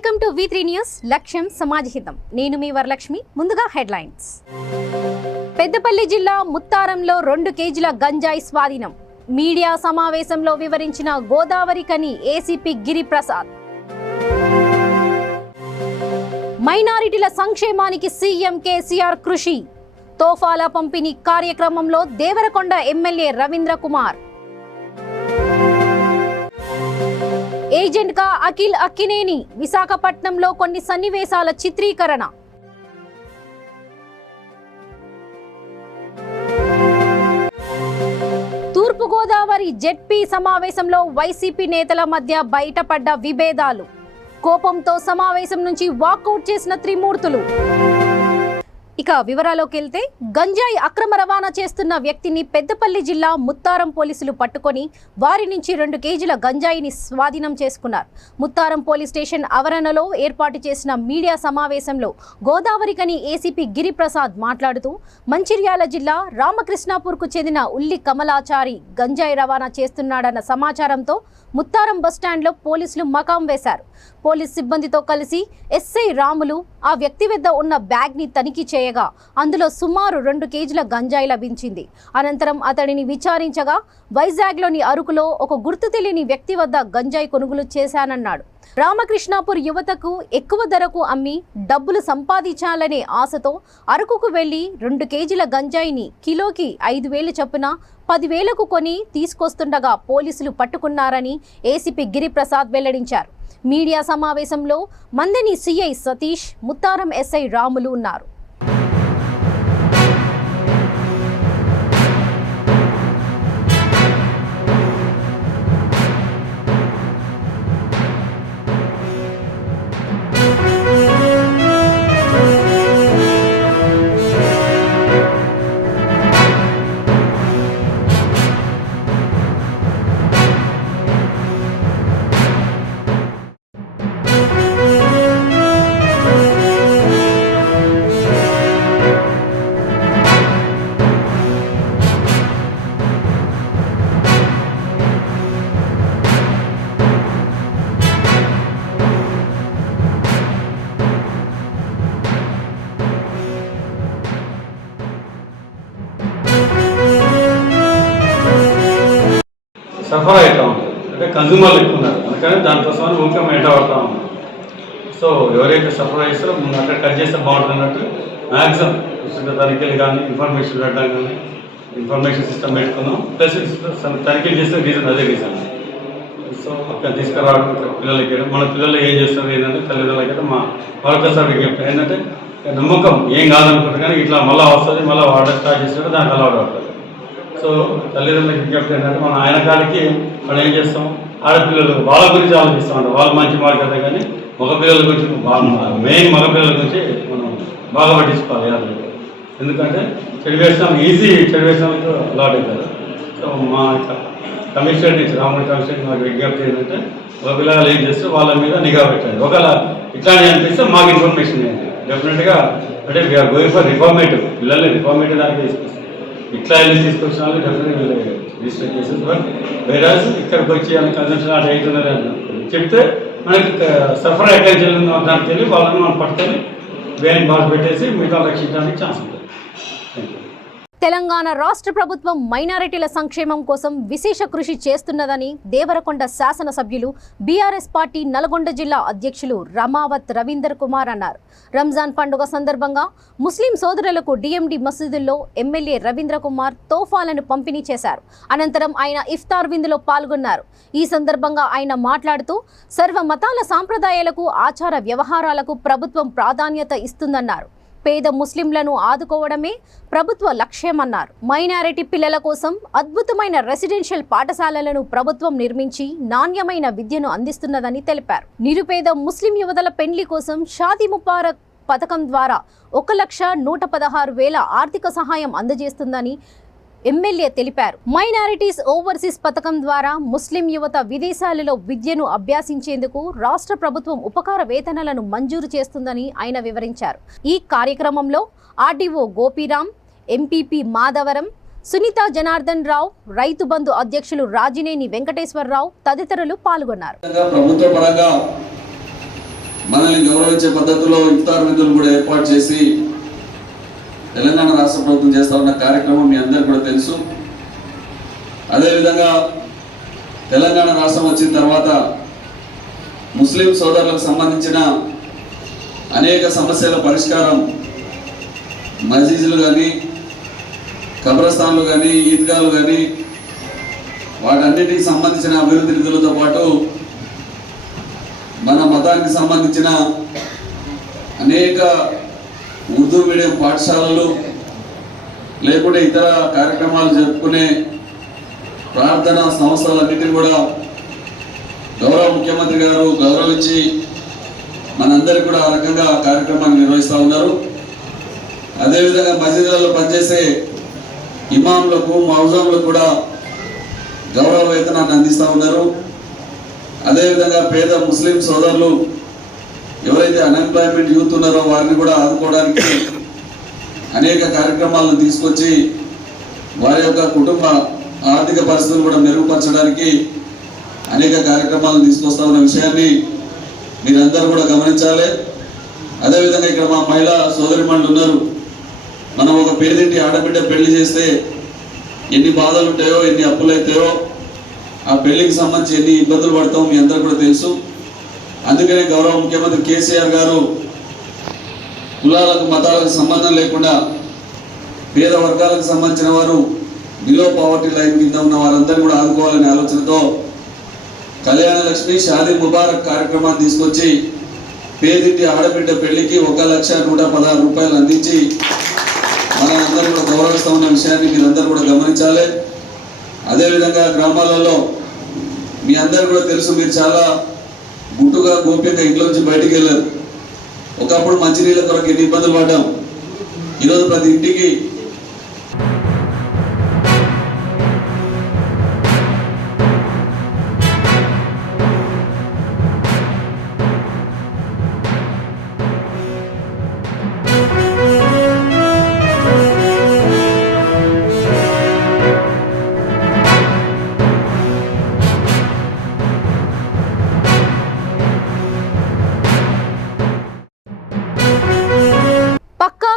Welcome to V3 news. లక్ష్యం సమాజహితం. నేను మీ వరలక్ష్మి. ముందుగా హెడ్లైన్స్. పెద్దపల్లి జిల్లా ముత్తారంలో 2 కేజీల గంజాయి స్వాధీనం. మీడియా సమావేశంలో వివరించిన గోదావరి కని ఏసీపీ గిరిప్రసాద్. మైనారిటీల సంక్షేమానికి సీఎం కేసీఆర్ కృషి. తోఫాల పంపిణీ కార్యక్రమంలో దేవరకొండ ఎమ్మెల్యే రవీంద్ర కుమార్. ఏజెంట్ గా అఖిల్ అక్కినేని. విశాఖపట్నంలో కొన్ని సన్నివేశాల చిత్రీకరణ. తూర్పుగోదావరి జెడ్పీ సమావేశంలో వైసీపీ నేతల మధ్య బయటపడ్డ విభేదాలు. కోపంతో సమావేశం నుంచి వాకౌట్ చేసిన త్రిమూర్తులు. ఇక వివరాల్లోకి వెళ్తే, గంజాయి అక్రమ రవాణా చేస్తున్న వ్యక్తిని పెద్దపల్లి జిల్లా ముత్తారం పోలీసులు పట్టుకొని వారి నుంచి 2 కేజీల గంజాయిని స్వాధీనం చేసుకున్నారు. ముత్తారం పోలీస్ స్టేషన్ ఆవరణలో ఏర్పాటు చేసిన మీడియా సమావేశంలో గోదావరి కని ఏసీపీ గిరిప్రసాద్ మాట్లాడుతూ, మంచిర్యాల జిల్లా రామకృష్ణాపూర్కు చెందిన ఉల్లి కమలాచారి గంజాయి రవాణా చేస్తున్నాడన్న సమాచారంతో ముత్తారం బస్టాండ్లో పోలీసులు మకాం వేశారు. పోలీస్ సిబ్బందితో కలిసి ఎస్ఐ రాములు ఆ వ్యక్తి వద్ద ఉన్న బ్యాగ్ని తనిఖీ చేయగా అందులో సుమారు 2 కేజీల గంజాయి లభించింది. అనంతరం అతడిని విచారించగా వైజాగ్లోని అరకులో ఒక గుర్తు తెలియని వ్యక్తి వద్ద గంజాయి కొనుగోలు చేశానన్నాడు. రామకృష్ణాపూర్ యువతకు ఎక్కువ ధరకు అమ్మి డబ్బులు సంపాదించాలనే ఆశతో అరకుకు వెళ్లి 2 కేజీల గంజాయిని కిలోకి 5,000 చొప్పున 10,000కు కొని తీసుకొస్తుండగా పోలీసులు పట్టుకున్నారని ఏసీపీ గిరిప్రసాద్ వెల్లడించారు. మీడియా సమావేశంలో మందని సిఐ సతీష్, ముత్తారం ఎస్ఐ రాములు ఉన్నారు. సఫర్ అవుతూ ఉంటుంది, అంటే కన్జ్యూమర్లు ఎక్కువ ఉన్నారు, అందుకని దానికోసమని ఊరికే మేట పడుతూ ఉన్నాం. సో ఎవరైతే సఫర్ చేస్తారో ముందు అక్కడ కట్ చేస్తే బాగుంటుంది అన్నట్టు మ్యాక్సిమం పుస్తక తనిఖీలు కానీ ఇన్ఫర్మేషన్ పెట్టడం కానీ ఇన్ఫర్మేషన్ సిస్టమ్ పెట్టుకున్నాం. ప్లస్ తనిఖీలు చేస్తే రీజన్ అదే రీజన్. సో అక్కడ తీసుకురావడం పిల్లలకి, మన పిల్లలు ఏం చేస్తారు ఏంటంటే తల్లిదండ్రులకైతే మా మరొకసారి విజ్ఞప్తి ఏంటంటే నమ్మకం ఏం కాదనుకుంటారు, కానీ ఇట్లా మళ్ళీ వస్తుంది, మళ్ళీ వాటర్ స్టార్ట్ చేసినట్టు దానికి అలవాటు పడుతుంది. సో తల్లిదండ్రులకు విజ్ఞప్తి ఏంటంటే మనం ఆయన కాడికి మనం ఏం చేస్తాం, ఆడపిల్లలు వాళ్ళ గురించి ఆలోచిస్తామంటారు, వాళ్ళు మంచి మాట కదా, కానీ మగపిల్లల గురించి మెయిన్ మగపిల్లల గురించి మనం బాగా పట్టించుకోవాలి. ఎందుకంటే చెడు వేసినాం ఈజీ, చెడు వేసినాలకు అలవాటు అవుతారు. సో మా కమిషనర్ నుంచి రాముడి కమిషనర్ మాకు విజ్ఞప్తి ఏంటంటే మగపిల్లలు ఏం చేస్తే వాళ్ళ మీద నిఘా పెట్టండి. ఒకవేళ ఇట్లానే అనిపిస్తే మాకు ఇన్ఫర్మేషన్ చేయండి. డెఫినెట్గా అంటే వీఆర్ గోయింగ్ ఫర్ రిఫార్మేటివ్, పిల్లల్ని రిఫార్మేటివ్ దానికి తీసుకొస్తాం. ఇట్లా వెళ్ళి తీసుకొచ్చిన వాళ్ళు డెఫినెట్గా రిజిస్టర్ కేసెస్. బట్ వేరాజ్ ఇక్కడికి వచ్చి అని కన్సెషన్ అటు అవుతున్నారు అని చెప్తే మనకి సఫర్ ఎక్కడికి వెళ్ళిన దానికి వెళ్ళి వాళ్ళని మనం పట్టుకొని వేని బాధ పెట్టేసి మిగతా రక్షించడానికి ఛాన్స్ ఉంటుంది. తెలంగాణ రాష్ట్ర ప్రభుత్వం మైనారిటీల సంక్షేమం కోసం విశేష కృషి చేస్తున్నదని దేవరకొండ శాసనసభ్యులు బీఆర్ఎస్ పార్టీ నల్గొండ జిల్లా అధ్యక్షులు రమావత్ రవీందర్ కుమార్ అన్నారు. రంజాన్ పండుగ సందర్భంగా ముస్లిం సోదరులకు డిఎండి మసీదుల్లో ఎమ్మెల్యే రవీంద్ర కుమార్ తోఫాలను పంపిణీ చేశారు. అనంతరం ఆయన ఇఫ్తార్ విందులో పాల్గొన్నారు. ఈ సందర్భంగా ఆయన మాట్లాడుతూ, సర్వ మతాల సాంప్రదాయాలకు, ఆచార వ్యవహారాలకు ప్రభుత్వం ప్రాధాన్యత ఇస్తుందన్నారు. పేద ముస్లింలను ఆదుకోవడమే ప్రభుత్వ లక్ష్యమన్నారు. మైనారిటీ పిల్లల కోసం అద్భుతమైన రెసిడెన్షియల్ పాఠశాలలను ప్రభుత్వం నిర్మించి నాణ్యమైన విద్యను అందిస్తున్నదని తెలిపారు. నిరుపేద ముస్లిం యువతల పెండ్లి కోసం షాదీ ముబారక్ పథకం ద్వారా 1,116,000 ఆర్థిక సహాయం అందజేస్తుందని ఎమ్మెల్యే తెలిపారు. మైనారిటీస్ ఓవర్సీస్ పథకం ద్వారా ముస్లిం యువత విదేశాలలో విద్యను అభ్యసించేందుకు రాష్ట్ర ప్రభుత్వం ఉపకార వేతనాలను మంజూరు చేస్తుందని ఆయన వివరించారు. ఈ కార్యక్రమంలో ఆర్డీఓ గోపీరాం, ఎంపీపీ మాధవరం, సునీత జనార్దన్ రావు, రైతు బంధు అధ్యక్షులు రాజినేని వెంకటేశ్వరరావు తదితరులు పాల్గొన్నారు. మనల్ని గౌరవించే పద్ధతిలో ఇఫ్తార్ విధులు కూడా ఏర్పాటు చేసి తెలంగాణ రాష్ట్ర ప్రభుత్వం చేస్తా ఉన్న కార్యక్రమం మీ అందరికీ కూడా తెలుసు. అదేవిధంగా తెలంగాణ రాష్ట్రం వచ్చిన తర్వాత ముస్లిం సోదరులకు సంబంధించిన అనేక సమస్యల పరిష్కారం మసీదులు కానీ, కబ్రస్థాన్లు కానీ, ఈద్గాలు కానీ, వాటన్నిటికి సంబంధించిన అభివృద్ధి నిధులతో పాటు మన మతానికి సంబంధించిన అనేక ఉర్దూ మీడియం పాఠశాలలు, లేకుంటే ఇతర కార్యక్రమాలు జరుపుకునే ప్రార్థనా సంస్థలన్నిటిని కూడా గౌరవ ముఖ్యమంత్రి గారు గౌరవించి మనందరికీ కూడా ఆ రకంగా కార్యక్రమాన్ని నిర్వహిస్తూ ఉన్నారు. అదేవిధంగా మసీదులలో పనిచేసే ఇమాంలకు, మౌజాంలకు కూడా గౌరవ వేతనాన్ని అందిస్తూ ఉన్నారు. అదేవిధంగా పేద ముస్లిం సోదరులు ఎవరైతే అన్ఎంప్లాయ్మెంట్ యూత్ ఉన్నారో వారిని కూడా ఆదుకోవడానికి అనేక కార్యక్రమాలను తీసుకొచ్చి వారి యొక్క కుటుంబ ఆర్థిక పరిస్థితులు కూడా మెరుగుపరచడానికి అనేక కార్యక్రమాలను తీసుకొస్తా ఉన్న విషయాన్ని మీరందరూ కూడా గమనించాలి. అదేవిధంగా ఇక్కడ మా మహిళా సోదరిమణులు ఉన్నారు. మనం ఒక పేదింటి ఆడబిడ్డ పెళ్లి చేస్తే ఎన్ని బాధలు ఉంటాయో, ఎన్ని అప్పులు అవుతాయో, ఆ పెళ్లికి సంబంధించి ఎన్ని ఇబ్బందులు పడతామో మీ అందరూ కూడా తెలుసు. అందుకనే గౌరవ ముఖ్యమంత్రి కేసీఆర్ గారు కులాలకు, మతాలకు సంబంధం లేకుండా పేద వర్గాలకు సంబంధించిన వారు, బిలో పావర్టీ లైన్ కింద ఉన్న వారందరూ కూడా ఆదుకోవాలనే ఆలోచనతో కళ్యాణ లక్ష్మి షాదీ ముబారక్ కార్యక్రమాన్ని తీసుకొచ్చి పేదింటి ఆడబిడ్డ పెళ్లికి 1,116,000 రూపాయలు అందించి మనందరూ కూడా గౌరవిస్తూ ఉన్న విషయాన్ని మీరందరూ కూడా గమనించాలి. అదేవిధంగా గ్రామాలలో మీ అందరూ కూడా తెలుసు, మీరు చాలా గుట్టుగా గోప్యంగా ఇంట్లో నుంచి బయటికి వెళ్ళారు. ఒకప్పుడు మంచినీళ్ళ కొరకు ఎన్ని ఇబ్బందులు పడ్డాం. ఈరోజు ప్రతి ఇంటికి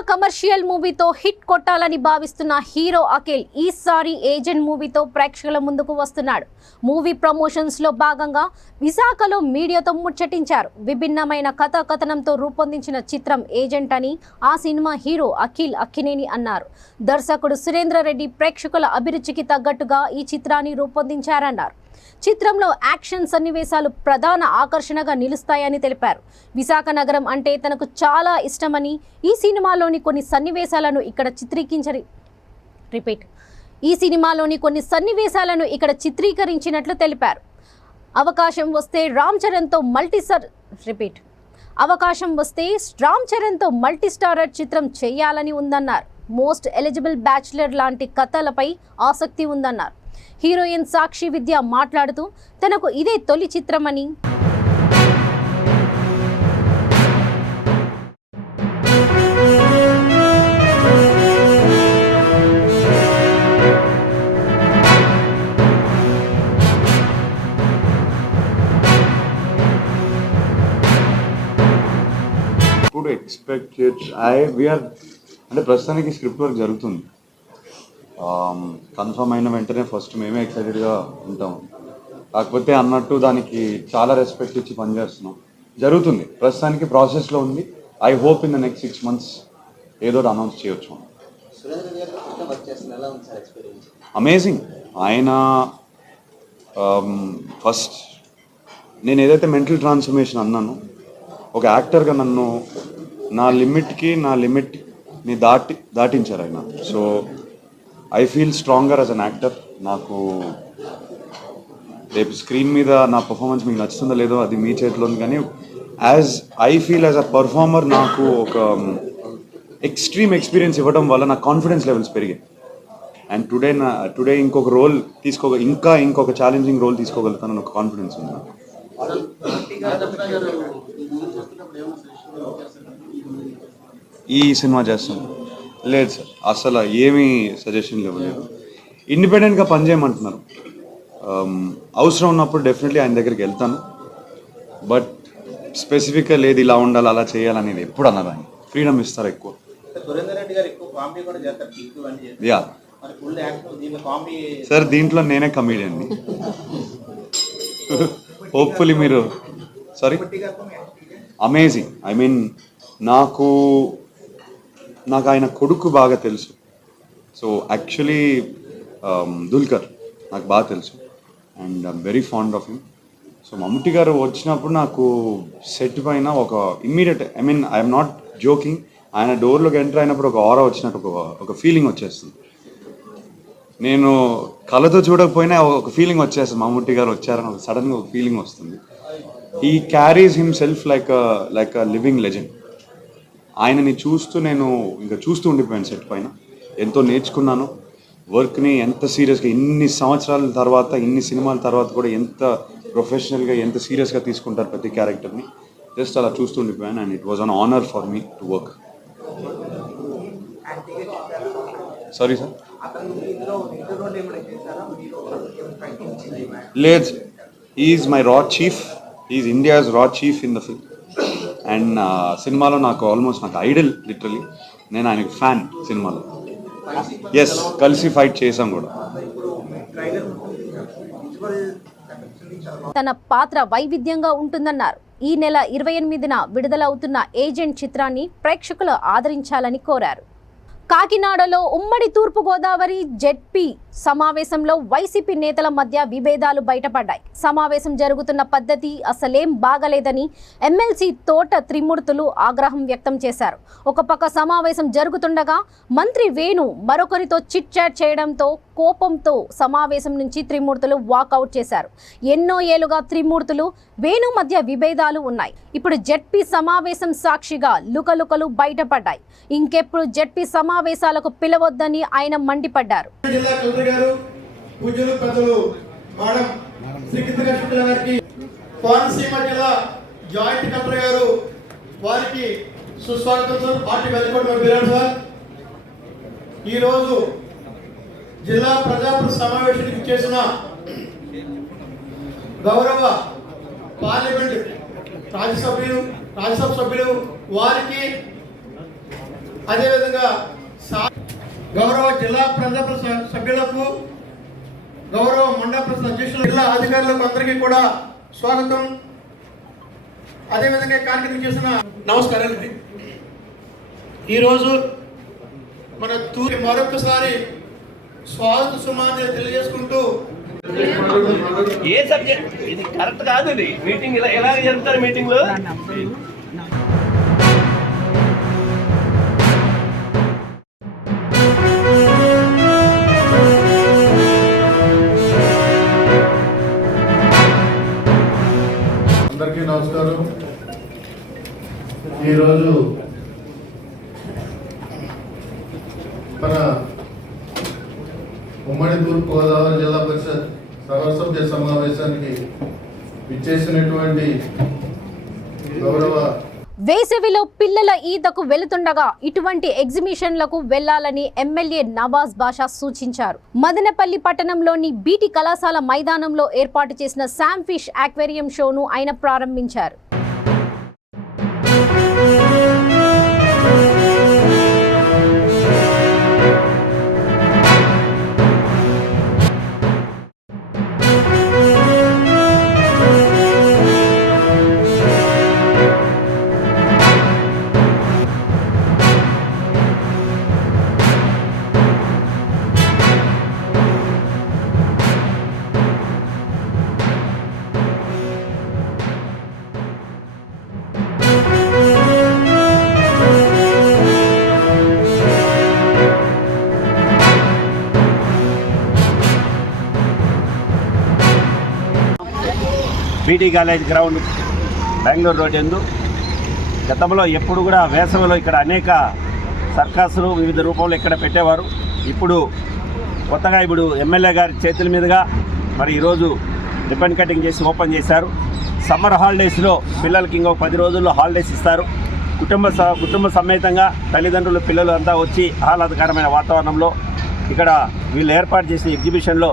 కమర్షియల్ మూవీతో హిట్ కొట్టాలని భావిస్తున్న హీరో అఖిల్ ఈసారి ఏజెంట్ మూవీతో ప్రేక్షకుల ముందుకు వస్తున్నాడు. మూవీ ప్రమోషన్స్ లో భాగంగా విశాఖలో మీడియాతో ముచ్చటించారు. విభిన్నమైన కథాకథనంతో రూపొందించిన చిత్రం ఏజెంట్ అని ఆ సినిమా హీరో అఖిల్ అక్కినేని అన్నారు. దర్శకుడు సురేంద్ర రెడ్డి ప్రేక్షకుల అభిరుచికి తగ్గట్టుగా ఈ చిత్రాన్ని రూపొందించారన్నారు. చిత్రంలో యాక్షన్ సన్నివేశాలు ప్రధాన ఆకర్షణగా నిలుస్తాయని తెలిపారు. విశాఖ నగరం అంటే తనకు చాలా ఇష్టమని, ఈ సినిమాలోని కొన్ని సన్నివేశాలను ఇక్కడ చిత్రీకరించినట్లు తెలిపారు. అవకాశం వస్తే రామ్ చరణ్తో మల్టీ స్టారర్ చిత్రం చేయాలని ఉందన్నారు. మోస్ట్ ఎలిజిబుల్ బ్యాచులర్ లాంటి కథలపై ఆసక్తి ఉందన్నారు. హీరోయిన్ సాక్షి విద్య మాట్లాడుతూ తనకు ఇదే తొలి చిత్రమని, ఇప్పుడు ఎక్స్పెక్ట్ చేయొచ్చు. అంటే ప్రస్తుతానికి స్క్రిప్ట్ వర్క్ జరుగుతుంది. కన్ఫర్మ్ అయిన వెంటనే ఫస్ట్ మేమే ఎక్సైటెడ్గా ఉంటాం. కాకపోతే అన్నట్టు దానికి చాలా రెస్పెక్ట్ ఇచ్చి పనిచేస్తున్నాం. జరుగుతుంది, ప్రస్తుతానికి ప్రాసెస్లో ఉంది. I hope in the next 6 months ఏదో అనౌన్స్ చేయొచ్చు. అమేజింగ్. ఆయన ఫస్ట్ నేను ఏదైతే మెంటల్ ట్రాన్స్ఫర్మేషన్ అన్నానో, ఒక యాక్టర్గా నన్ను నా లిమిట్ని దాటించారు ఆయన. So I feel stronger as an actor. నాకు రేపు స్క్రీన్ మీద నా పర్ఫార్మెన్స్ మీకు నచ్చుతుందో లేదో అది మీ చేతిలో ఉంది, కానీ I feel as a performer నాకు ఒక ఎక్స్ట్రీమ్ ఎక్స్పీరియన్స్ ఇవ్వడం వల్ల నా కాన్ఫిడెన్స్ లెవెల్స్ పెరిగాయి. అండ్ టుడే ఇంకొక ఛాలెంజింగ్ రోల్ తీసుకోగలుగుతానని ఒక కాన్ఫిడెన్స్ ఉంది నాకు. ఈ సినిమా చేస్తాను లేదు సార్, అసలు ఏమీ సజెషన్లు ఇవ్వలేదు. ఇండిపెండెంట్గా పనిచేయమంటున్నారు. అవసరం ఉన్నప్పుడు డెఫినెట్లీ ఆయన దగ్గరికి వెళ్తాను. బట్ స్పెసిఫిక్గా లేదు ఇలా ఉండాలి అలా చేయాలనేది ఎప్పుడు అన్నారు ఆయన. ఫ్రీడమ్ ఇస్తారు ఎక్కువ. సురేందర్ రెడ్డి గారు ఎక్కువ కామెడీ కూడా చేస్తారు, కిక్ అన్ని చేస్తారు. యా మరి ఫుల్ యాక్షన్ దీంట్లో కామెడీ. సార్ దీంట్లో నేనే కమీడియన్ని. హోప్ఫుల్లీ మీరు సారీ అమేజింగ్. ఐ మీన్ నాకు ఆయన కొడుకు బాగా తెలుసు. సో యాక్చువల్లీ దుల్కర్ నాకు బాగా తెలుసు and I'm very fond of him. So Mammootty గారు వచ్చినప్పుడు నాకు సెట్ పైన ఒక immediate, I mean I'm not joking, ఆయన డోర్లోకి ఎంటర్ అయినప్పుడు ఒక ఆరా వచ్చినట్టు ఒక ఫీలింగ్ వచ్చేస్తుంది. నేను కళ్ళతో చూడకపోయినా ఒక ఫీలింగ్ వచ్చేస్తుంది, మమ్ముట్టి గారు వచ్చారని ఒక సడన్గా ఒక ఫీలింగ్ వస్తుంది. He carries himself like a living legend. ఆయనని చూస్తూ నేను ఇంకా చూస్తూ ఉండిపోయాను సెట్ పైన. ఎంతో నేర్చుకున్నాను వర్క్ని, ఎంత సీరియస్గా ఇన్ని సంవత్సరాల తర్వాత, ఇన్ని సినిమాల తర్వాత కూడా ఎంత ప్రొఫెషనల్గా, ఎంత సీరియస్గా తీసుకుంటారు ప్రతి క్యారెక్టర్ని. జస్ట్ అలా చూస్తూ ఉండిపోయాను and it was an honour for me to work. Sorry sir, లేదు, ఈజ్ మై రా చీఫ్, ఈజ్ ఇండియాస్ రా chief in the film. And సినిమాలో నాకు ఆల్మోస్ట్ నాకు ఐడల్ లిటరలీ. నేను ఆయనకి ఫ్యాన్ సినిమాలో. ఎస్, కలిసి ఫైట్ చేసాం కూడా. తన పాత్ర వైవిధ్యంగా ఉంటుందన్నారు. ఈ నెల 28న విడుదలవుతున్న ఏజెంట్ చిత్రాన్ని ప్రేక్షకులు ఆదరించాలని కోరారు. కాకినాడలో ఉమ్మడి తూర్పుగోదావరి జెడ్పీ సమావేశంలో వైసీపీ నేతల మధ్య విభేదాలు బయటపడ్డాయి. సమావేశం జరుగుతున్న పద్ధతి అసలేం బాగలేదని ఎమ్మెల్సీ తోట త్రిమూర్తులు ఆగ్రహం వ్యక్తం చేశారు. ఒక పక్క సమావేశం జరుగుతుండగా మంత్రి వేణు మరొకరితో చిట్ చాట్ చేయడంతో కోపంతో సమావేశం నుంచి త్రిమూర్తులు వాకౌట్ చేశారు. ఎన్నో ఏళ్లుగా త్రిమూర్తులు వేణు మధ్య విభేదాలు ఉన్నాయి. ఇప్పుడు జెడ్పీ సమావేశం సాక్షిగా లుకలుకలు బయటపడ్డాయి. ఇంకెప్పుడు జెడ్పీ సమావేశాలకు పిలవద్దని ఆయన మండిపడ్డారు. జిల్లా కలెక్టర్ గారు, పూజ్యులు పెద్దలు మేడం శ్రీకృష్ణ శుక్ల గారికి, కోనసీమ జిల్లా జాయింట్ కలెక్టర్ గారు వారికి సుస్వాగతం సార్. Party welcome sir. ఈరోజు జిల్లా ప్రజాప్రతినిధుల సమావేశానికి చేసిన గౌరవ పార్లమెంట్ రాజ్యసభ సభ్యులు వారికి, అదేవిధంగా గౌరవ జిల్లా ప్రజాప్రతినిధుల సభ్యులకు, గౌరవ మండల పరిషత్ అధ్యక్షులు, జిల్లా అధికారులకు అందరికీ కూడా స్వాగతం. అదేవిధంగా కార్యక్రమం చేసిన నమస్కారాలు. ఈరోజు మన తూరి మరొకసారి స్వాగత సుమాన్ని తెలియజేసుకుంటూ, ఏ సబ్జెక్ట్ ఇది కరెక్ట్ కాదు. ఇది మీటింగ్ ఎలా జరుపుతారు మీటింగ్లో? అందరికీ నమస్కారం. ఈరోజు మన ఉమ్మడి తూర్పు గోదావరి జిల్లా పరిషత్ సర్వసభ్య సమావేశానికి విచ్చేసినటువంటి గౌరవ వేసవిలో పిల్లల ఈదకు వెళుతుండగా ఇటువంటి ఎగ్జిబిషన్లకు వెళ్లాలని ఎమ్మెల్యే నవాజ్ బాషా సూచించారు. మదనపల్లి పట్టణంలోని బీటీ కళాశాల మైదానంలో ఏర్పాటు చేసిన శామ్ ఫిష్ ఆక్వేరియం షోను ఆయన ప్రారంభించారు. BT college ground Bengaluru road యందు గతంలో ఎప్పుడు కూడా వేసవిలో ఇక్కడ అనేక సర్కస్లు వివిధ రూపంలో ఇక్కడ పెట్టేవారు. ఇప్పుడు కొత్తగా ఎమ్మెల్యే గారి చేతుల మీదుగా మరి ఈరోజు రిబ్బన్ కటింగ్ చేసి ఓపెన్ చేశారు. సమ్మర్ హాలిడేస్లో పిల్లలకి ఇంకొక 10 రోజుల్లో హాలిడేస్ ఇస్తారు. కుటుంబ సమేతంగా తల్లిదండ్రులు పిల్లలు అంతా వచ్చి ఆహ్లాదకరమైన వాతావరణంలో ఇక్కడ వీళ్ళు ఏర్పాటు చేసిన ఎగ్జిబిషన్లో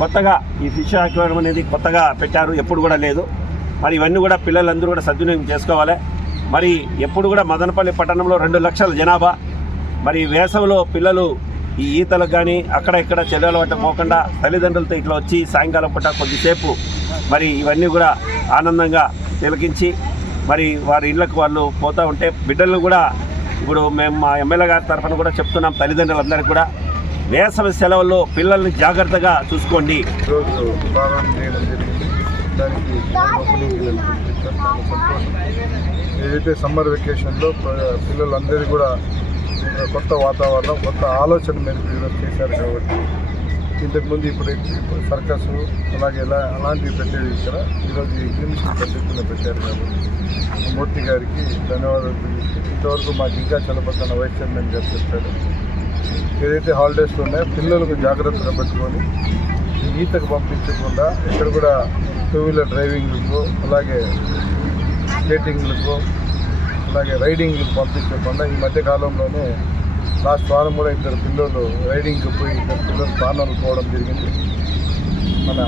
కొత్తగా ఈ ఫిష్ అక్వేరియం అనేది కొత్తగా పెట్టారు, ఎప్పుడు కూడా లేదు. మరి ఇవన్నీ కూడా పిల్లలందరూ కూడా సద్వినియోగం చేసుకోవాలి. మరి ఎప్పుడు కూడా మదనపల్లి పట్టణంలో 2 లక్షల జనాభా. మరి వేసవిలో పిల్లలు ఈ ఈతలకు కానీ అక్కడ ఇక్కడ చెల్లెల వట్ట పోకుండా తల్లిదండ్రులతో ఇట్లా వచ్చి సాయంకాలం పూట కొద్దిసేపు మరి ఇవన్నీ కూడా ఆనందంగా తిలకించి మరి వారి ఇళ్ళకు వాళ్ళు పోతూ ఉంటే బిడ్డలను కూడా ఇప్పుడు మేము మా ఎమ్మెల్యే గారి తరఫున కూడా చెప్తున్నాం తల్లిదండ్రులందరికీ కూడా వేసవి సెలవుల్లో పిల్లల్ని జాగ్రత్తగా చూసుకోండి. ఈరోజు ప్రారంభం చేయడం జరిగింది. దానికి ఏదైతే సమ్మర్ వెకేషన్లో పిల్లలందరూ కూడా కొత్త వాతావరణం, కొత్త ఆలోచన మేరకు ఈరోజు చేశారు. కాబట్టి ఇంతకుముందు ఇప్పుడు సర్కస్ అలాగే అలాంటివి పెట్టేది ఇక్కడ ఈరోజు ఎగ్జిబిషన్ పద్ధతిలో పెట్టారు. కాబట్టి మూర్తి గారికి ధన్యవాదాలు తెలియజేసి ఇంతవరకు మాకు ఇంకా చలపక్కన వైస్ చైర్మన్ గారు చెప్పారు. ఏదైతే హాలిడేస్ ఉన్నాయో పిల్లలకు జాగ్రత్తగా పెట్టుకొని ఈతకు పంపించకుండా ఇక్కడ కూడా 2 వీలర్ డ్రైవింగ్లకు అలాగే స్కేటింగ్లకు అలాగే రైడింగ్లకు పంపించకుండా ఈ మధ్య కాలంలోనే లాస్ట్ వారం కూడా 2 పిల్లలు రైడింగ్కి పోయి 2 పిల్లలు ప్రాణాలు పోవడం జరిగింది మన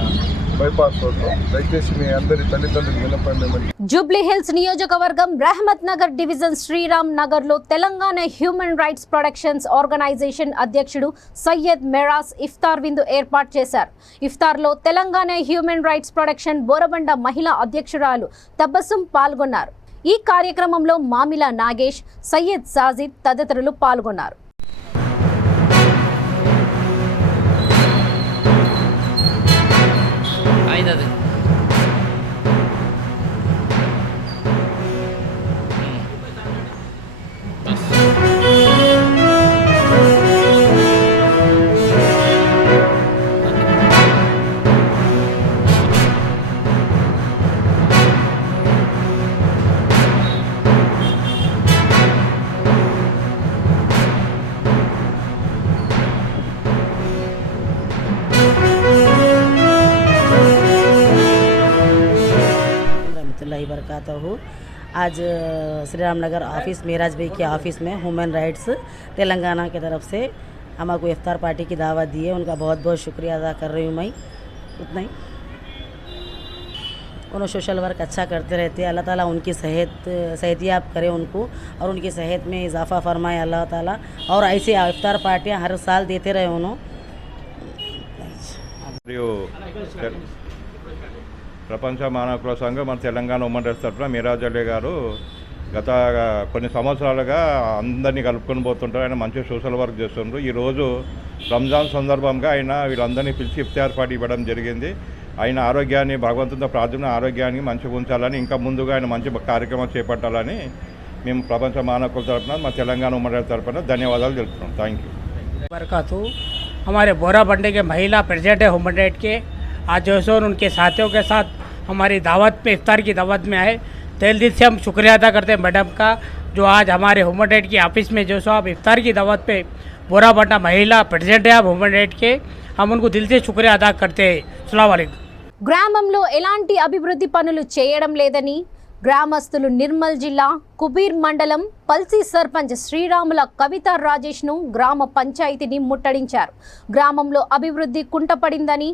బైపాస్ రోడ్లో. దయచేసి మీ అందరి తల్లిదండ్రులు వినపండి. జూబ్లీ హిల్స్ నియోజకవర్గం రహమత్ నగర్ డివిజన్ శ్రీరామ్ నగర్ లో Telangana human rights protections organization అధ్యక్షుడు సయ్యద్ మెరాస్ ఇఫ్తార్ విందు ఏర్పాటు చేశారు. ఇఫ్తార్ లో Telangana human rights protection Borabanda మహిళా అధ్యక్షురాలు తబస్సుం పాల్గొన్నారు. ఈ కార్యక్రమంలో మామిలా నాగేష్, సయ్యద్ సాజిద్ తదితరులు పాల్గొన్నారు. बरकाता हूँ। आज श्री राम नगर ऑफिस मेराज भाई के ऑफिस में ह्यूमन राइट्स तेलंगाना की तरफ से हमको इफ्तार पार्टी की दावत दी है। उनका बहुत बहुत शुक्रिया अदा कर रही हूँ मैं। उतना ही उन्होंने सोशल वर्क अच्छा करते रहते हैं। अल्लाह ताला उनकी सेहतियाब करे उनको और उनकी सेहत में इजाफ़ा फरमाए अल्लाह ताला। और ऐसे इफ्तार पार्टियाँ हर साल देते रहे उन्होंने। ప్రపంచ మానవ సంఘం మన తెలంగాణ ఉమ్మడి రైట్స్ తరఫున మీరాజ్ అలీ గారు గత కొన్ని సంవత్సరాలుగా అందరినీ కలుపుకొని పోతుంటారు. ఆయన మంచి సోషల్ వర్క్ చేస్తుండ్రు. ఈరోజు రంజాన్ సందర్భంగా ఆయన వీళ్ళందరినీ పిలిచి ఇఫ్తార్ పార్టీ ఇవ్వడం జరిగింది. ఆయన ఆరోగ్యాన్ని భగవంతునితో ప్రార్థన ఆరోగ్యాన్ని మంచిగా ఉంచాలని ఇంకా ముందుగా ఆయన మంచి కార్యక్రమం చేపట్టాలని మేము ప్రపంచ మానవుల తరఫున మా తెలంగాణ ఉమ్మడి రైట్స్ తరఫున ధన్యవాదాలు తెలుపుతున్నాం. Thank you. बरकातू हमारे बोराबंडे के महिला प्रेसिडेंट है ह्यूमन राइट के। आज जो सो उनके साथियों के साथ हमारी दावत में इफ्तार की दावत में आए। दिल से हम शुक्रिया अदा करते हैं मैडम का जो आज हमारे ह्यूमन राइट की ऑफिस में जो सो आप इफ्तार की दावत पे बोराबंडा महिला प्रेसिडेंट है आप ह्यूमन राइट के। हम उनको दिल से शुक्रिया अदा करते हैं। अस्सलाम वालेकुम। గ్రామంలో ఎలాంటి అభివృద్ధి పనులు చేయడం లేదని గ్రామస్తులు నిర్మల్ జిల్లా కుబీర్ మండలం పల్సి సర్పంచ్ శ్రీరాముల కవిత రాజేష్ను గ్రామ పంచాయతీని ముట్టడించారు. గ్రామంలో అభివృద్ధి కుంటపడిందని,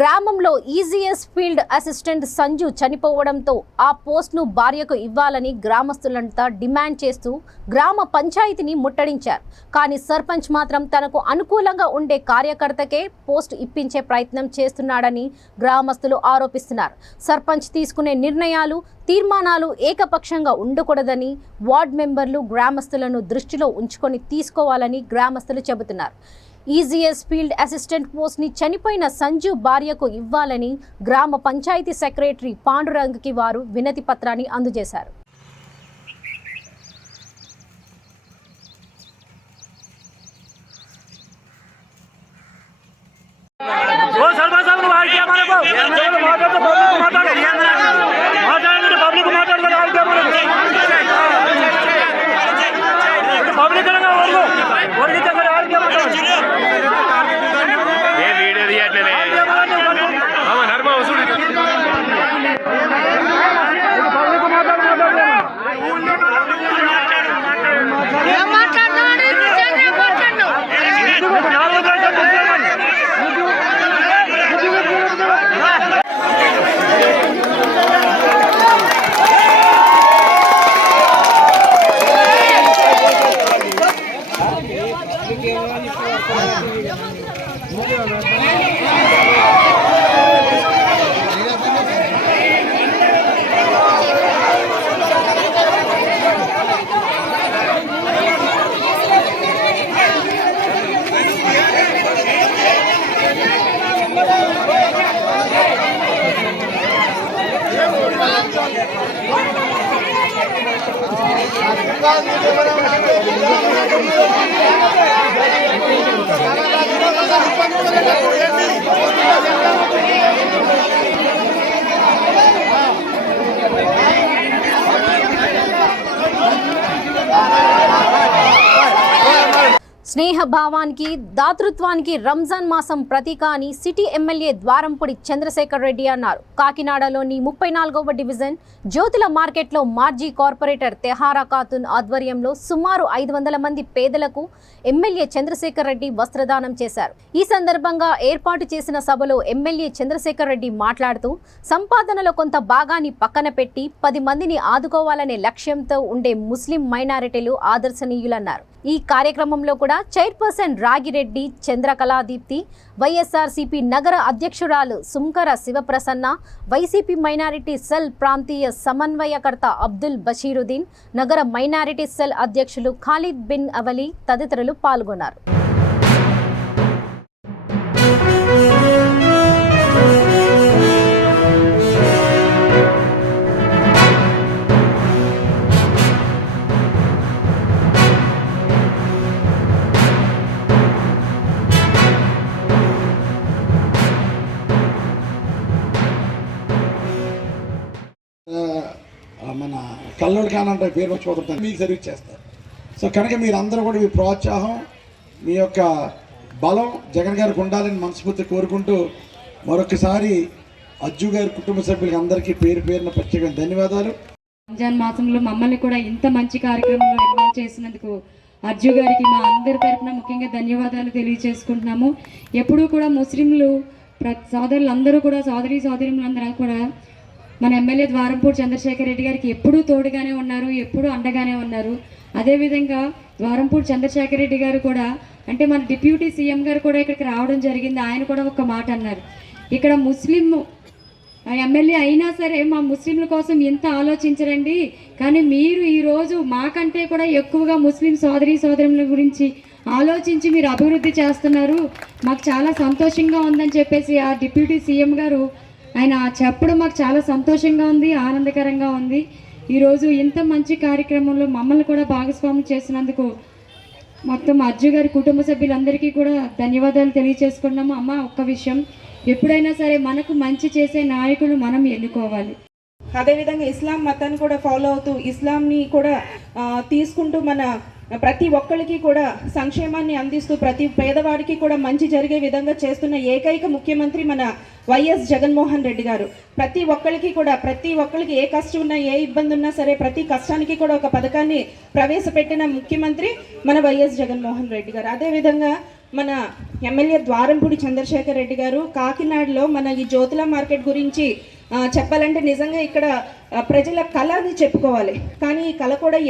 గ్రామంలో ఈజీఎస్ ఫీల్డ్ అసిస్టెంట్ సంజు చనిపోవడంతో ఆ పోస్ట్ను భార్యకు ఇవ్వాలని గ్రామస్తులంతా డిమాండ్ చేస్తూ గ్రామ పంచాయతీని ముట్టడించారు. కానీ సర్పంచ్ మాత్రం తనకు అనుకూలంగా ఉండే కార్యకర్తకే పోస్ట్ ఇప్పించే ప్రయత్నం చేస్తున్నాడని గ్రామస్తులు ఆరోపిస్తున్నారు. సర్పంచ్ తీసుకునే నిర్ణయాలు, తీర్మానాలు ఏకపక్షంగా ఉండకూడదని వార్డు మెంబర్లు గ్రామస్తులను దృష్టిలో ఉంచుకొని తీసుకోవాలని గ్రామస్తులు చెబుతున్నారు. ఈజీఎస్ ఫీల్డ్ అసిస్టెంట్ పోస్ట్ని చనిపోయిన సంజు భార్యకు ఇవ్వాలని గ్రామ పంచాయతీ సెక్రటరీ పాండురంగ్కి వారు వినతి పత్రాన్ని అందజేశారు. ధర్మ స్నేహభావానికి దాతృత్వానికి రంజాన్ మాసం ప్రతీక అని సిటీ ఎమ్మెల్యే ద్వారంపూడి చంద్రశేఖర్ రెడ్డి అన్నారు. కాకినాడలోని 34వ డివిజన్ జ్యోతుల మార్కెట్లో మాజీ కార్పొరేటర్ తెహారా ఖాతున్ ఆధ్వర్యంలో సుమారు 500 మంది పేదలకు ఎమ్మెల్యే చంద్రశేఖర్ రెడ్డి వస్త్రదానం చేశారు. ఈ సందర్భంగా ఏర్పాటు చేసిన సభలో ఎమ్మెల్యే చంద్రశేఖర్ రెడ్డి మాట్లాడుతూ సంపాదనలో కొంత భాగాన్ని పక్కన పెట్టి 10 మందిని ఆదుకోవాలనే లక్ష్యంతో ఉండే ముస్లిం మైనారిటీలు ఆదర్శనీయులన్నారు. ఈ కార్యక్రమంలో కూడా చైర్పర్సన్ రాగిరెడ్డి చంద్రకళాదీప్తి, వైఎస్ఆర్సీపీ నగర అధ్యక్షురాలు Sunkara Sivaprasanna, YCP minority cell ప్రాంతీయ సమన్వయకర్త అబ్దుల్ బషీరుద్దీన్, నగర మైనారిటీ సెల్ అధ్యక్షులు ఖాలిద్ బిన్ అవలి తదితరులు పాల్గొన్నారు. మన కల్లోడు కానంటే పేరు వచ్చి వదులుతాను మీకు సర్వీస్ చేస్తారు. సో కనుక మీరు అందరూ కూడా మీ ప్రోత్సాహం, మీ యొక్క బలం జగన్ గారికి ఉండాలని మనస్ఫూర్తి కోరుకుంటూ మరొకసారి అజ్జు గారి కుటుంబ సభ్యులకి అందరికీ పేరు పేరున ప్రత్యేకంగా ధన్యవాదాలు. రంజాన్ మాసంలో మమ్మల్ని కూడా ఇంత మంచి కార్యక్రమంలో ఇన్వాల్వ్ చేసినందుకు అజ్జు గారికి మా అందరి తరఫున ముఖ్యంగా ధన్యవాదాలు తెలియజేసుకుంటున్నాము. ఎప్పుడూ కూడా ముస్లింలు సోదరులందరూ కూడా సోదరీమణులందరూ కూడా మన ఎమ్మెల్యే ద్వారంపూడి చంద్రశేఖర్ రెడ్డి గారికి ఎప్పుడూ తోడుగానే ఉన్నారు, ఎప్పుడూ అండగానే ఉన్నారు. అదేవిధంగా ద్వారంపూడి చంద్రశేఖర్ రెడ్డి గారు కూడా అంటే మన డిప్యూటీ సీఎం గారు కూడా ఇక్కడికి రావడం జరిగింది. ఆయన కూడా ఒక మాట అన్నారు, ఇక్కడ ముస్లిం ఎమ్మెల్యే అయినా సరే మా ముస్లింల కోసం ఎంత ఆలోచించరండి, కానీ మీరు ఈరోజు మాకంటే కూడా ఎక్కువగా ముస్లిం సోదరుల గురించి ఆలోచించి మీరు అభివృద్ధి చేస్తున్నారు, మాకు చాలా సంతోషంగా ఉందని చెప్పేసి ఆ డిప్యూటీ సీఎం గారు ఆయన చెప్పడం మాకు చాలా సంతోషంగా ఉంది, ఆనందకరంగా ఉంది. ఈరోజు ఇంత మంచి కార్యక్రమంలో మమ్మల్ని కూడా భాగస్వామ్యం చేసినందుకు మొత్తం అజ్జు గారి కుటుంబ సభ్యులందరికీ కూడా ధన్యవాదాలు తెలియజేసుకున్నాము. అమ్మ, ఒక్క విషయం, ఎప్పుడైనా సరే మనకు మంచి చేసే నాయకులు మనం ఎన్నుకోవాలి. అదేవిధంగా ఇస్లాం మతాన్ని కూడా ఫాలో అవుతూ ఇస్లాంని కూడా తీసుకుంటూ మన ప్రతి ఒక్కరికి కూడా సంక్షేమాన్ని అందిస్తూ ప్రతి పేదవాడికి కూడా మంచి జరిగే విధంగా చేస్తున్న ఏకైక ముఖ్యమంత్రి మన వైఎస్ జగన్మోహన్ రెడ్డి గారు. ప్రతి ఒక్కరికి ఏ కష్టం ఉన్నా, ఏ ఇబ్బంది ఉన్నా సరే ప్రతి కష్టానికి కూడా ఒక పథకాన్ని ప్రవేశపెట్టిన ముఖ్యమంత్రి మన వైఎస్ జగన్మోహన్ రెడ్డి గారు. అదేవిధంగా మన ఎమ్మెల్యే ద్వారంపూడి చంద్రశేఖర్ రెడ్డి గారు కాకినాడలో మన ఈ జ్యోతుల మార్కెట్ గురించి చెప్పాలంటే నిజంగా ఇక్కడ ప్రజల కళ అని చెప్పుకోవాలి. కానీ ఈ కళ కూడా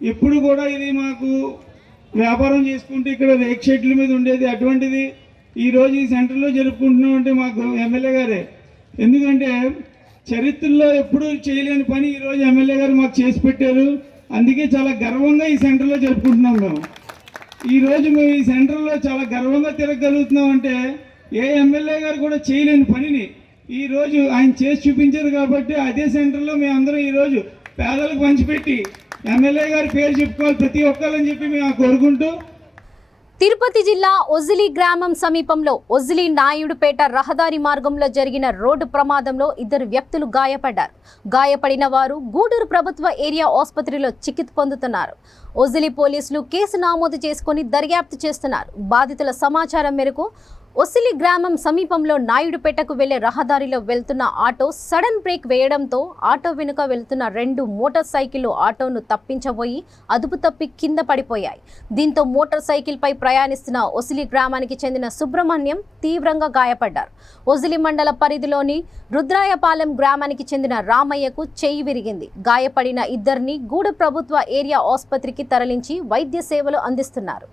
ఎప్పుడు కూడా ఇది మాకు వ్యాపారం చేసుకుంటే ఇక్కడ రేక్ షెడ్ల మీద ఉండేది, అటువంటిది ఈరోజు ఈ సెంటర్లో జరుపుకుంటున్నామంటే మాకు ఎమ్మెల్యే గారే. ఎందుకంటే చరిత్రలో ఎప్పుడూ చేయలేని పని ఈరోజు ఎమ్మెల్యే గారు మాకు చేసి పెట్టారు. అందుకే చాలా గర్వంగా ఈ సెంటర్లో జరుపుకుంటున్నాం. మేము ఈరోజు ఈ సెంటర్లో చాలా గర్వంగా తిరగలుగుతున్నాం. అంటే ఏ ఎమ్మెల్యే గారు కూడా చేయలేని పనిని ఈరోజు ఆయన చేసి చూపించారు. కాబట్టి అదే సెంటర్లో మేమందరం ఈరోజు పేదలకు పంచిపెట్టి ఎమ్మెల్యే గారి పేరు చెప్పుకోవాలి ప్రతి ఒక్కరని చెప్పి మేము కోరుకుంటూ, తిరుపతి జిల్లా ఒజిలి గ్రామం సమీపంలో ఒజిలి నాయుడుపేట రహదారి మార్గంలో జరిగిన రోడ్డు ప్రమాదంలో 2 వ్యక్తులు గాయపడ్డారు. గాయపడిన వారు గూడూరు ప్రభుత్వ ఏరియా ఆసుపత్రిలో చికిత్స పొందుతున్నారు. ఒజిలి పోలీసులు కేసు నమోదు చేసుకుని దర్యాప్తు చేస్తున్నారు. బాధితుల సమాచారం మేరకు ఒసిలి గ్రామం సమీపంలో నాయుడుపేటకు వెళ్లే రహదారిలో వెళ్తున్న ఆటో సడన్ బ్రేక్ వేయడంతో ఆటో వెనుక వెళ్తున్న 2 మోటార్ సైకిళ్లు ఆటోను తప్పించబోయి అదుపు తప్పి కింద పడిపోయాయి. దీంతో మోటార్ సైకిల్ పై ప్రయాణిస్తున్న ఒసిలి గ్రామానికి చెందిన సుబ్రహ్మణ్యం తీవ్రంగా గాయపడ్డారు. ఒసిలి మండల పరిధిలోని రుద్రాయపాలెం గ్రామానికి చెందిన రామయ్యకు చెయ్యి విరిగింది. గాయపడిన ఇద్దరిని గూడ ప్రభుత్వ ఏరియా ఆసుపత్రికి తరలించి వైద్య సేవలు అందిస్తున్నారు.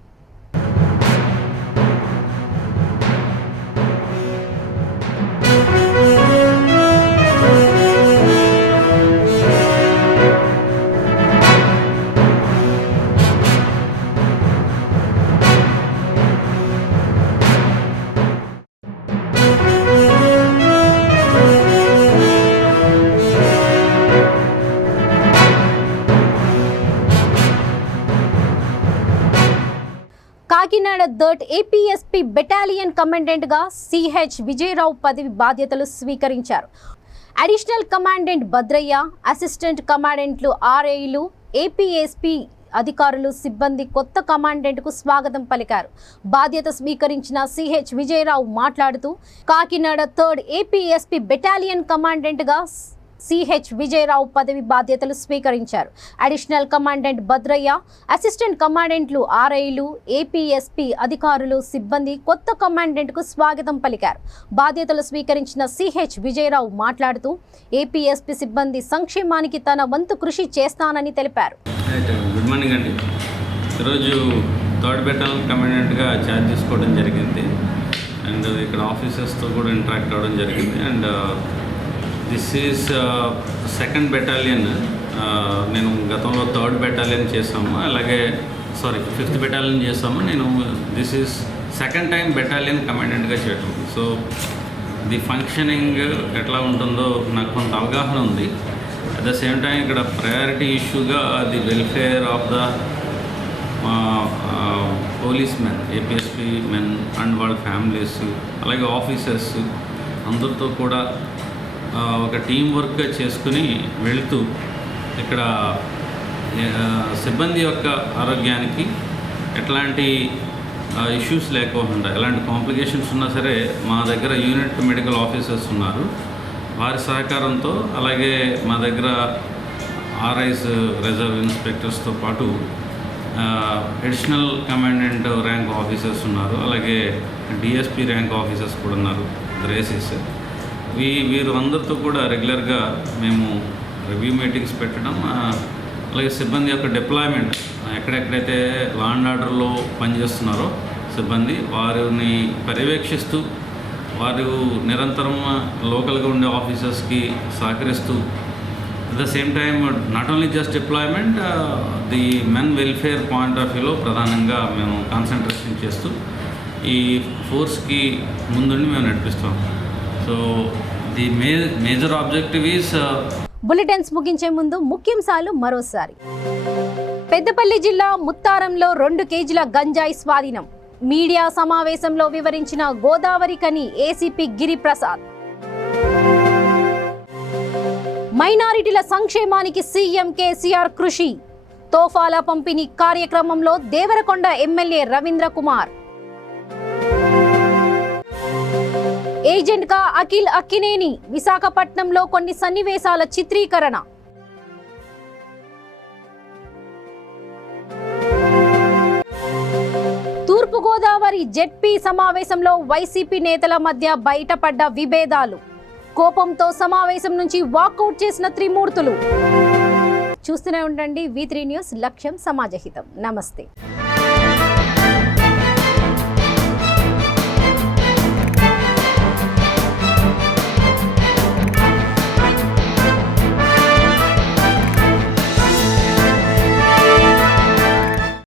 కాకినాడ 3rd APSP బెటాలియన్ కమాండెంట్గా సిహెచ్ విజయరావు పదవి బాధ్యతలు స్వీకరించారు. అడిషనల్ కమాండెంట్ భద్రయ్య, అసిస్టెంట్ కమాండెంట్లు ఆర్ఐలు, APSP అధికారులు, సిబ్బంది కొత్త కమాండెంట్కు స్వాగతం పలికారు. బాధ్యత స్వీకరించిన సిహెచ్ విజయరావు మాట్లాడుతూ కాకినాడ 3rd APSP బెటాలియన్ కమాండెంట్గా సిహెచ్ విజయరావు పదవి బాధ్యతలు స్వీకరించారు. అడిషనల్ కమాండెంట్ భద్రయ్య, అసిస్టెంట్ కమాండెంట్లు ఆర్ఐలు, APSP అధికారులు, సిబ్బంది కొత్త కమాండెంట్కు స్వాగతం పలికారు. బాధ్యతలు స్వీకరించిన సిహెచ్ విజయరావు మాట్లాడుతూ APSP సిబ్బంది సంక్షేమానికి తన వంతు కృషి చేస్తానని తెలిపారు. గుడ్ మార్నింగ్ అండి. ఈరోజు 3rd బెటాలియన్ కమాండెంట్గా ఛార్జ్ తీసుకోవడం జరిగింది. అండ్ ఇక్కడ ఆఫీసర్స్తో కూడా ఇంటరాక్ట్ అవ్వడం జరిగింది. And this is 2nd battalion. నేను గతంలో 3rd బెటాలియన్ చేసాము, అలాగే 5th బెటాలియన్ చేసాము. నేను this is 2nd time battalion కమాండెంట్గా చేయటం. సో ది ఫంక్షనింగ్ ఎట్లా ఉంటుందో నాకు కొంత అవగాహన ఉంది. అట్ ద సేమ్ టైం ఇక్కడ ప్రయారిటీ ఇష్యూగా the welfare of the police men, APSP men and వాళ్ళ ఫ్యామిలీస్, అలాగే ఆఫీసర్స్ అందరితో కూడా ఒక టీం వర్క్గా చేసుకుని వెళుతూ ఇక్కడ సిబ్బంది యొక్క ఆరోగ్యానికి ఎట్లాంటి ఇష్యూస్ లేకుండా, ఎలాంటి కాంప్లికేషన్స్ ఉన్నా సరే మా దగ్గర యూనిట్ మెడికల్ ఆఫీసర్స్ ఉన్నారు. వారి సహకారంతో, అలాగే మా దగ్గర RIs, రిజర్వ్ ఇన్స్పెక్టర్స్తో పాటు అడిషనల్ కమాండెంట్ ర్యాంక్ ఆఫీసర్స్ ఉన్నారు, అలాగే DSP ర్యాంక్ ఆఫీసర్స్ కూడా ఉన్నారు, రేసెస్. వీరు అందరితో కూడా రెగ్యులర్గా మేము రివ్యూ మీటింగ్స్ పెట్టడం, అలాగే సిబ్బంది యొక్క డిప్లాయ్మెంట్, ఎక్కడెక్కడైతే లా అండ్ ఆర్డర్లో పనిచేస్తున్నారో సిబ్బంది వారిని పర్యవేక్షిస్తూ, వారు నిరంతరం లోకల్గా ఉండే ఆఫీసర్స్కి సహకరిస్తూ, at the same time not only just deployment, the men welfare point of వ్యూలో ప్రధానంగా మేము కాన్సన్ట్రేషన్ చేస్తూ ఈ ఫోర్స్కి ముందుండి మేము నడిపిస్తాం. So the major objective is. Bulletins ముగించే ముందు ముఖ్యాంశాలు మరోసారి. పెద్దపల్లి జిల్లా ముత్తారంలో 2 కేజీల గంజాయి స్వాధీనం. మీడియా సమావేశంలో వివరించిన గోదావరి కని ACP గిరిప్రసాద్. మైనారిటీల సంక్షేమానికి సీఎం కేసీఆర్ కృషి. తోఫాల పంపిణీ కార్యక్రమంలో దేవరకొండ ఎమ్మెల్యే రవీంద్ర కుమార్. ఏజెంట్గా అఖిల్ అక్కినేని. విశాఖపట్నంలో కొన్ని సన్నివేశాల చిత్రీకరణ. తూర్పుగోదావరి జెడ్పీ సమావేశంలో వైసీపీ నేతల మధ్య బయటపడ్డ విభేదాలు. కోపంతో సమావేశం నుంచి వాకౌట్ చేసిన త్రిమూర్తులు. చూస్తూనే ఉండండి V3 న్యూస్. లక్ష్యం సమాజహితం. నమస్తే.